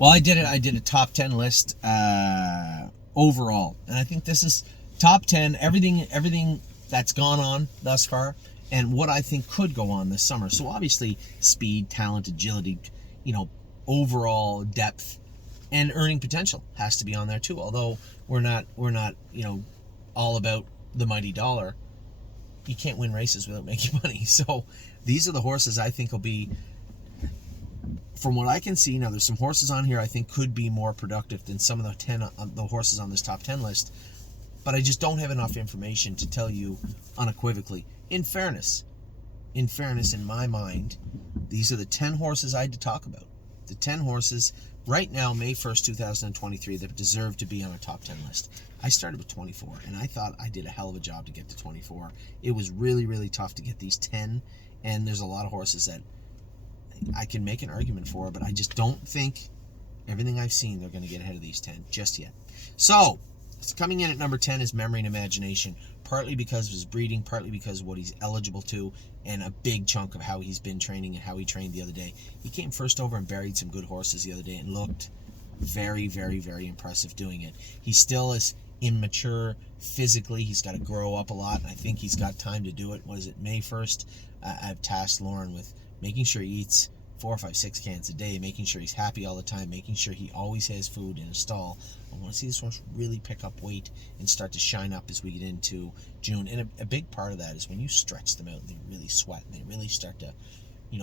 Well, I did it. I did a top 10 list overall, and I think this is top 10. Everything that's gone on thus far, and what I think could go on this summer. So obviously, speed, talent, agility, overall depth, and earning potential has to be on there too. Although we're not all about the mighty dollar. You can't win races without making money. So these are the horses I think will be, from what I can see, now there's some horses on here I think could be more productive than some of the horses on this top 10 list, but I just don't have enough information to tell you unequivocally. In fairness, in my mind, these are the 10 horses I had to talk about. The 10 horses right now, May 1st, 2023, that deserve to be on a top 10 list. I started with 24, and I thought I did a hell of a job to get to 24. It was really, really tough to get these 10, and there's a lot of horses that I can make an argument for, but I just don't think everything I've seen they're going to get ahead of these 10 just yet. So, coming in at number 10 is Memory and Imagination, partly because of his breeding, partly because of what he's eligible to, and a big chunk of how he's been training and how he trained the other day. He came first over and buried some good horses the other day and looked very, very, very impressive doing it. He still is immature physically. He's got to grow up a lot, and I think he's got time to do it. Was it May 1st? I've tasked Lauren with making sure he eats 4, 5, 6 cans a day, making sure he's happy all the time, making sure he always has food in his stall. I want to see this horse really pick up weight and start to shine up as we get into June. And a big part of that is when you stretch them out and they really sweat and they really start to,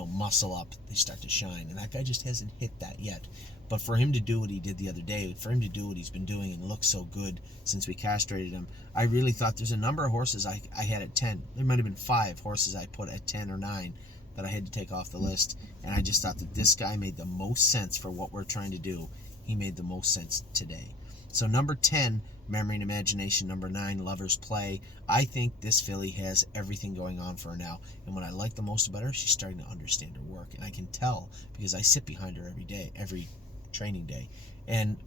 muscle up, they start to shine. And that guy just hasn't hit that yet. But for him to do what he did the other day, for him to do what he's been doing and look so good since we castrated him, I really thought there's a number of horses I had at 10. There might have been 5 horses I put at 10 or 9 that I had to take off the list. And I just thought that this guy made the most sense for what we're trying to do. He made the most sense today. So number 10, Memory and Imagination. Number 9, Lover's Play. I think this filly has everything going on for her now. And what I like the most about her, she's starting to understand her work. And I can tell because I sit behind her every day, every training day. And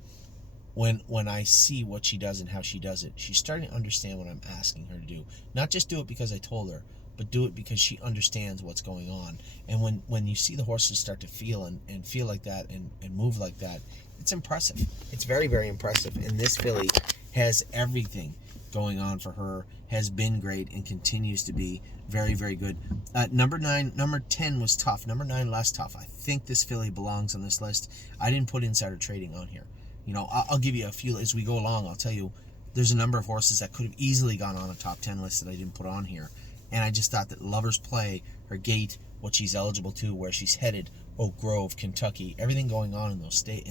when I see what she does and how she does it, she's starting to understand what I'm asking her to do. Not just do it because I told her, but do it because she understands what's going on. And when you see the horses start to feel and feel like that and move like that, it's impressive. It's very, very impressive. And this filly has everything going on for her, has been great, and continues to be very, very good. Number 10 was tough. Number 9 less tough. I think this filly belongs on this list. I didn't put insider trading on here. I'll give you a few as we go along. I'll tell you there's a number of horses that could have easily gone on a top 10 list that I didn't put on here. And I just thought that Lover's Play, her gait, what she's eligible to, where she's headed, Oak Grove, Kentucky, everything going on in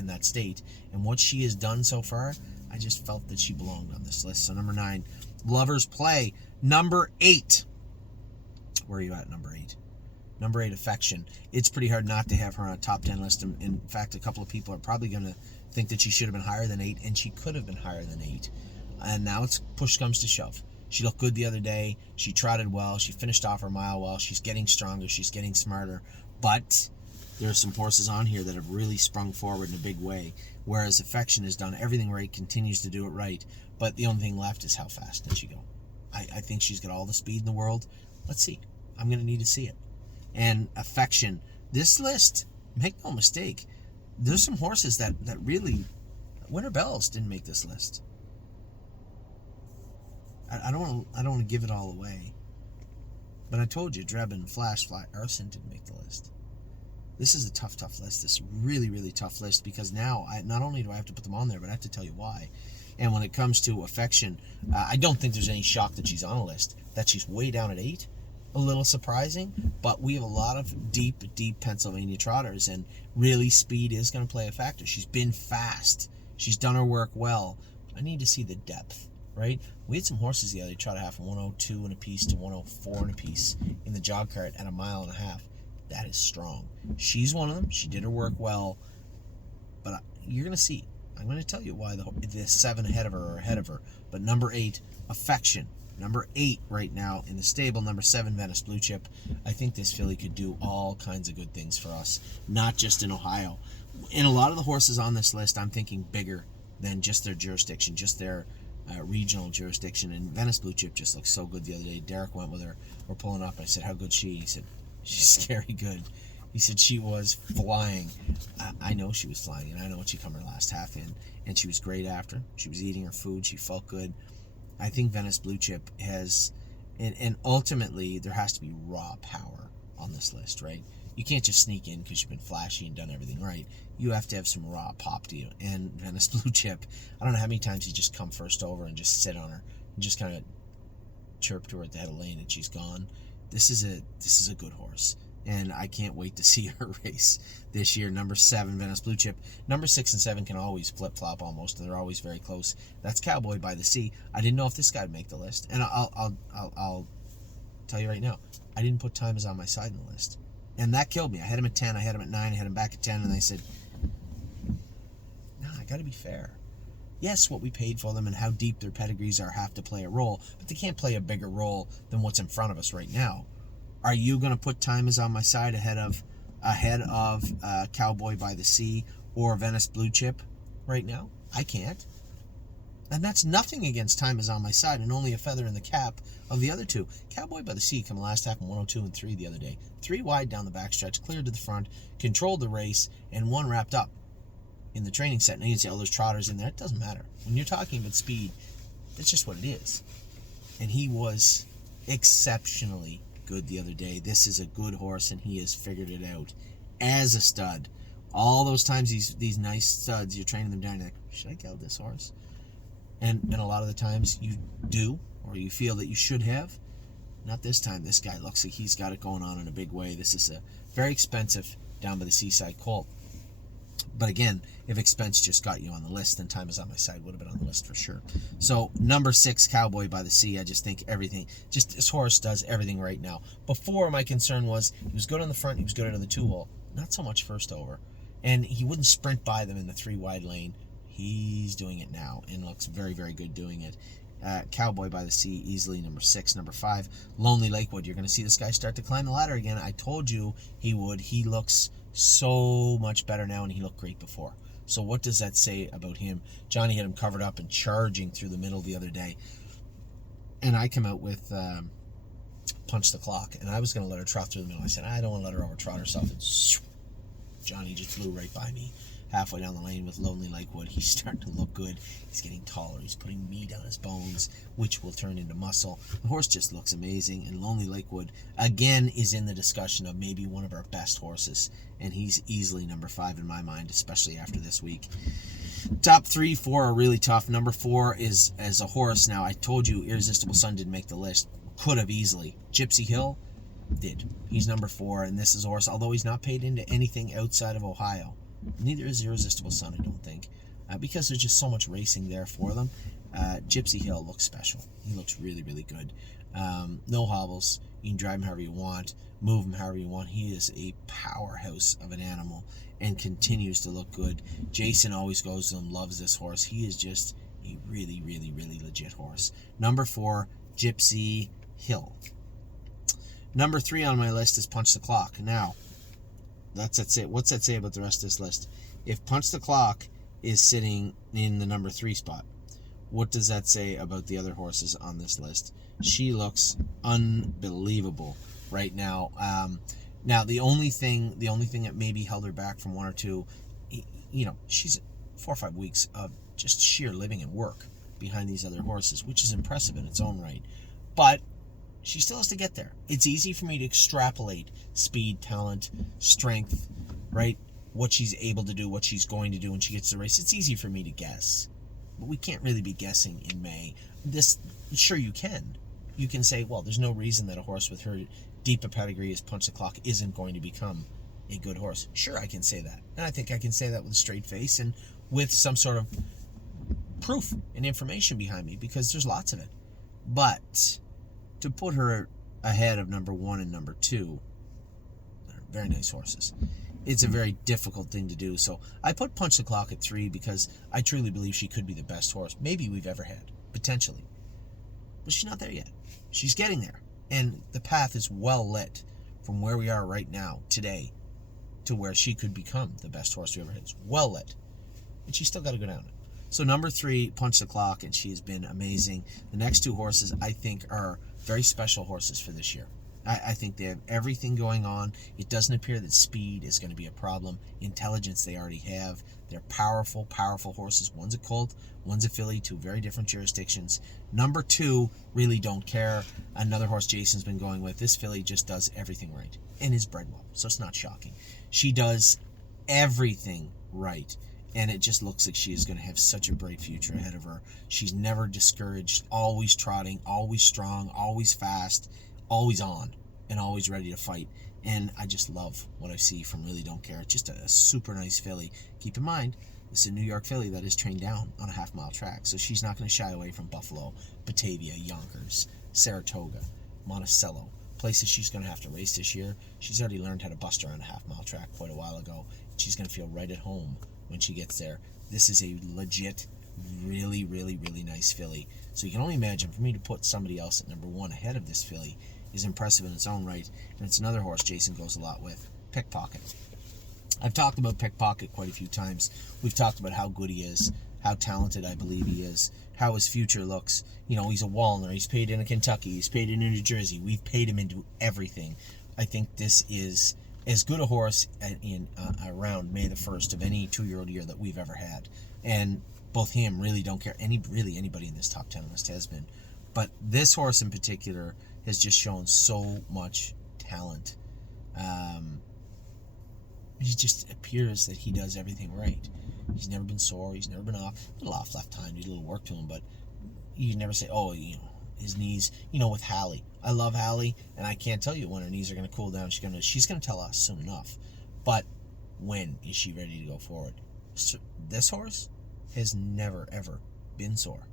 that state, and what she has done so far, I just felt that she belonged on this list. So number 9, Lover's Play. Number 8. Where are you at, number 8? Number 8, Affection. It's pretty hard not to have her on a top 10 list. In fact, a couple of people are probably going to think that she should have been higher than 8, and she could have been higher than 8. And now it's push comes to shove. She looked good the other day. She trotted well. She finished off her mile well. She's getting stronger. She's getting smarter. But there are some horses on here that have really sprung forward in a big way, whereas Affection has done everything right, continues to do it right. But the only thing left is how fast can she go. I think she's got all the speed in the world. Let's see. I'm going to need to see it. And Affection, this list, make no mistake, there's some horses that really, Winter Bells didn't make this list. I don't want to give it all away, but I told you Drebin, Flashfly, Arson didn't make the list. This is a tough list. This is really, really tough list because now not only do I have to put them on there, but I have to tell you why. And when it comes to Affection, I don't think there's any shock that she's on a list. That she's way down at 8, a little surprising, but we have a lot of deep Pennsylvania trotters, and really speed is going to play a factor. She's been fast. She's done her work well. I need to see the depth. Right? We had some horses the other day try to have from 102 and a piece to 104 and a piece in the jog cart at a mile and a half. That is strong. She's one of them. She did her work well, but you're going to see. I'm going to tell you why the 7 ahead of her are ahead of her. But number 8, Affection. Number 8 right now in the stable. Number 7, Venice Blue Chip. I think this filly could do all kinds of good things for us, not just in Ohio. And a lot of the horses on this list, I'm thinking bigger than just their jurisdiction, just their regional jurisdiction. And Venice Blue Chip just looked so good the other day. Derek went with her. We're pulling up. I said, how good she? He said, she's scary good. He said she was flying. I know she was flying, and I know what she come her last half in, and she was great after. She was eating her food. She felt good. I think Venice Blue Chip has, and ultimately there has to be raw power on this list, right? You can't just sneak in because you've been flashy and done everything right. You have to have some raw pop to you. And Venice Blue Chip, I don't know how many times he just come first over and just sit on her and just kind of chirp to her at the head of the lane and she's gone. This is a good horse, and I can't wait to see her race this year. Number 7, Venice Blue Chip. Number 6 and 7 can always flip-flop almost, and they're always very close. That's Cowboy by the Sea. I didn't know if this guy would make the list, and I'll tell you right now, I didn't put Time Is On My Side in the list, and that killed me. I had him at 10, I had him at 9, I had him back at 10, and I said, no, I got to be fair. Yes, what we paid for them and how deep their pedigrees are have to play a role, but they can't play a bigger role than what's in front of us right now. Are you going to put Time Is On My Side ahead of Cowboy by the Sea or Venice Blue Chip right now? I can't. And that's nothing against Time Is On My Side and only a feather in the cap of the other two. Cowboy by the Sea come last half in 102 and 3 the other day. 3 wide down the backstretch, cleared to the front, controlled the race, and 1 wrapped up in the training set. Now you'd say, oh, there's trotters in there. It doesn't matter. When you're talking about speed, that's just what it is. And he was exceptionally good the other day. This is a good horse, and he has figured it out as a stud. All those times these nice studs, you're training them down, you're like, should I geld this horse? And a lot of the times you do, or you feel that you should have. Not this time. This guy looks like he's got it going on in a big way. This is a very expensive down by the seaside colt. But again, if expense just got you on the list, then Time Is On My Side would have been on the list for sure. So number 6, Cowboy by the Sea. I just think everything, just this horse does everything right now. Before, my concern was he was good on the front, he was good out of the 2-hole. Not so much first over. And he wouldn't sprint by them in the 3-wide lane. He's doing it now and looks very, very good doing it. Cowboy by the Sea, easily number 6. Number 5, Lonely Lakewood. You're going to see this guy start to climb the ladder again. I told you he would. He looks so much better now, and he looked great before. So what does that say about him? Johnny had him covered up and charging through the middle the other day. And I come out with Punch the Clock, and I was going to let her trot through the middle. I said, I don't want to let her over trot herself. And Johnny just flew right by me halfway down the lane with Lonely Lakewood. He's starting to look good. He's getting taller. He's putting meat on his bones, which will turn into muscle. The horse just looks amazing, and Lonely Lakewood, again, is in the discussion of maybe one of our best horses, and he's easily number 5 in my mind, especially after this week. Top 3, 4 are really tough. Number 4 is as a horse. Now, I told you Irresistible Sun didn't make the list. Could have easily. Gypsy Hill did. He's number 4, and this is a horse, although he's not paid into anything outside of Ohio. Neither is Irresistible Sun, I don't think, because there's just so much racing there for them. Gypsy Hill looks special. He looks really, really good. No hobbles. You can drive him however you want, move him however you want. He is a powerhouse of an animal and continues to look good. Jason always goes to him, loves this horse. He is just a really, really, really legit horse. Number 4, Gypsy Hill. Number 3 on my list is Punch the Clock. Now, what's that say about the rest of this list? If Punch the Clock is sitting in the number 3 spot, what does that say about the other horses on this list? She looks unbelievable right now. Now the only thing that maybe held her back from 1 or 2, she's 4 or 5 weeks of just sheer living and work behind these other horses, which is impressive in its own right. But she still has to get there. It's easy for me to extrapolate speed, talent, strength, right? What she's able to do, what she's going to do when she gets to the race. It's easy for me to guess. But we can't really be guessing in May. Sure you can. You can say, well, there's no reason that a horse with her deep a pedigree as Punch the Clock isn't going to become a good horse. Sure, I can say that. And I think I can say that with a straight face and with some sort of proof and information behind me, because there's lots of it. But to put her ahead of number 1 and number 2, they're very nice horses. It's a very difficult thing to do. So I put Punch the Clock at 3 because I truly believe she could be the best horse maybe we've ever had, potentially. But she's not there yet. She's getting there. And the path is well lit from where we are right now, today, to where she could become the best horse we ever had. It's well lit. And she's still got to go down it. So number 3, Punch the Clock, and she has been amazing. The next 2 horses, I think, are very special horses for this year. I think they have everything going on. It doesn't appear that speed is going to be a problem. Intelligence they already have. They're powerful, powerful horses. One's a colt, one's a filly, two very different jurisdictions. Number 2, Really Don't Care. Another horse Jason's been going with. This filly just does everything right and is bred well, so it's not shocking. She does everything right, and it just looks like she is going to have such a bright future ahead of her. She's never discouraged, always trotting, always strong, always fast, always on, and always ready to fight. And I just love what I see from Really Don't Care. It's just a super nice filly. Keep in mind, this is a New York filly that is trained down on a half-mile track, so she's not going to shy away from Buffalo, Batavia, Yonkers, Saratoga, Monticello, places she's going to have to race this year. She's already learned how to bust her on a half-mile track quite a while ago. She's going to feel right at home when she gets there. This is a legit, really, really, really nice filly. So you can only imagine, for me to put somebody else at number 1 ahead of this filly is impressive in its own right. And it's another horse Jason goes a lot with, Pickpocket. I've talked about Pickpocket quite a few times. We've talked about how good he is, how talented I believe he is, how his future looks. You know, he's a Walner, he's paid into Kentucky, he's paid into New Jersey. We've paid him into everything. I think this is as good a horse in around May the 1st of any 2-year-old year that we've ever had. And both him, Really Don't Care, anybody in this top 10 list has been. But this horse in particular has just shown so much talent. He just appears that he does everything right. He's never been sore. He's never been off. A little off left time. Did a little work to him, but you never say, oh, you know, his knees. You know, with Hallie, I love Hallie, and I can't tell you when her knees are going to cool down. She's going to tell us soon enough. But when is she ready to go forward? So this horse has never ever been sore,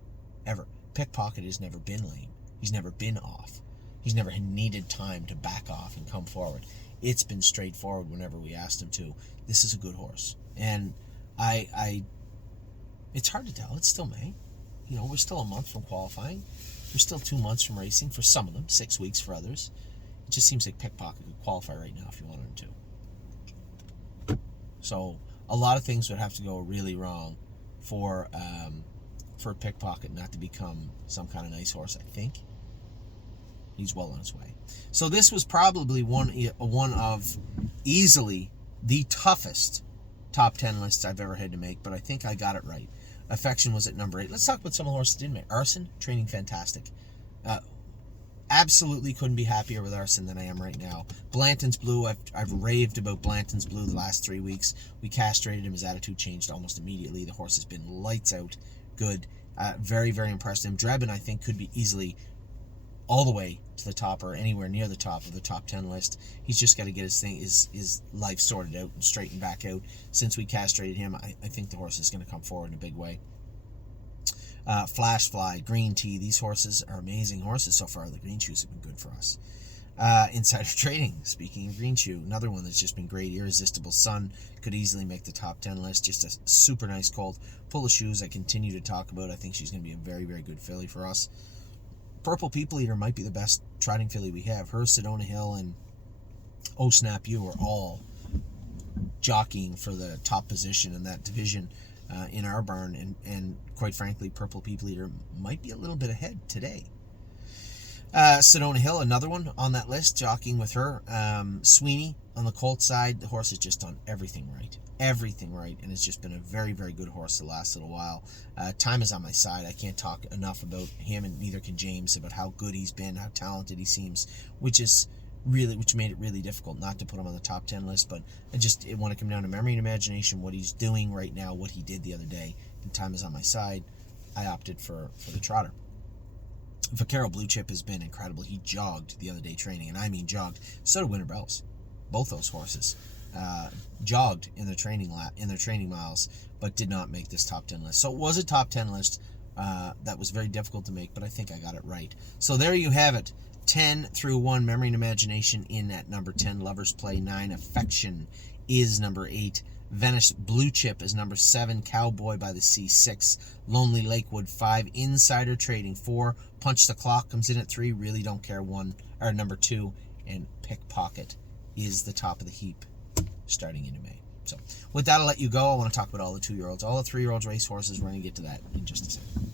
ever. Pickpocket has never been lame. He's never been off. He's never needed time to back off and come forward. It's been straightforward whenever we asked him to. This is a good horse. And it's hard to tell. It's still May. You know, we're still a month from qualifying. We're still 2 months from racing for some of them, 6 weeks for others. It just seems like Pickpocket could qualify right now if you wanted him to. So a lot of things would have to go really wrong for Pickpocket not to become some kind of nice horse, I think. He's well on his way. So this was probably one of easily the toughest top 10 lists I've ever had to make, but I think I got it right. Affection was at number 8. Let's talk about some of the horses that didn't make. Arson, training fantastic. Absolutely couldn't be happier with Arson than I am right now. Blanton's Blue, I've raved about Blanton's Blue the last 3 weeks. We castrated him. His attitude changed almost immediately. The horse has been lights out. Good. Very, very impressed him. Drebin, I think, could be easily all the way to the top or anywhere near the top of the top 10 list. He's just got to get his life sorted out and straightened back out. Since we castrated him, I think the horse is going to come forward in a big way. Flashfly, Green Tea, these horses are amazing horses so far. The Green Shoes have been good for us. Insider Trading, speaking of Green Shoe, another one that's just been great. Irresistible Sun could easily make the top 10 list. Just a super nice colt. Full of shoes I continue to talk about. I think she's going to be a very, very good filly for us. Purple People Eater might be the best trotting filly we have. Her, Sedona Hill, and Oh Snap You are all jockeying for the top position in that division in our barn. And quite frankly, Purple People Eater might be a little bit ahead today. Sedona Hill, another one on that list, jockeying with her. Sweeney on the colt side, the horse has just done everything right. Everything right, and it's just been a very, very good horse the last little while. Time is on my side. I can't talk enough about him, and neither can James, about how good he's been, how talented he seems, which made it really difficult not to put him on the top 10 list. But it want to come down to memory and imagination, what he's doing right now, what he did the other day, and time is on my side. I opted for the trotter. Vaquero Blue Chip has been incredible. He jogged the other day training, and I mean jogged. So did Winter Bells. Both those horses jogged in their training miles, but did not make this top 10 list. So it was a top 10 list that was very difficult to make, but I think I got it right. So there you have it. 10 through 1, Memory and Imagination in at number 10. Lovers Play 9. Affection is number 8. Venice Blue Chip is number 7. Cowboy by the Sea 6. Lonely Lakewood 5. Insider Trading 4. Punch the Clock comes in at 3. Really Don't Care number 2. And Pickpocket is the top of the heap starting into May. So with that, I'll let you go. I want to talk about all the 2-year-olds. All the 3-year-olds racehorses. We're going to get to that in just a second.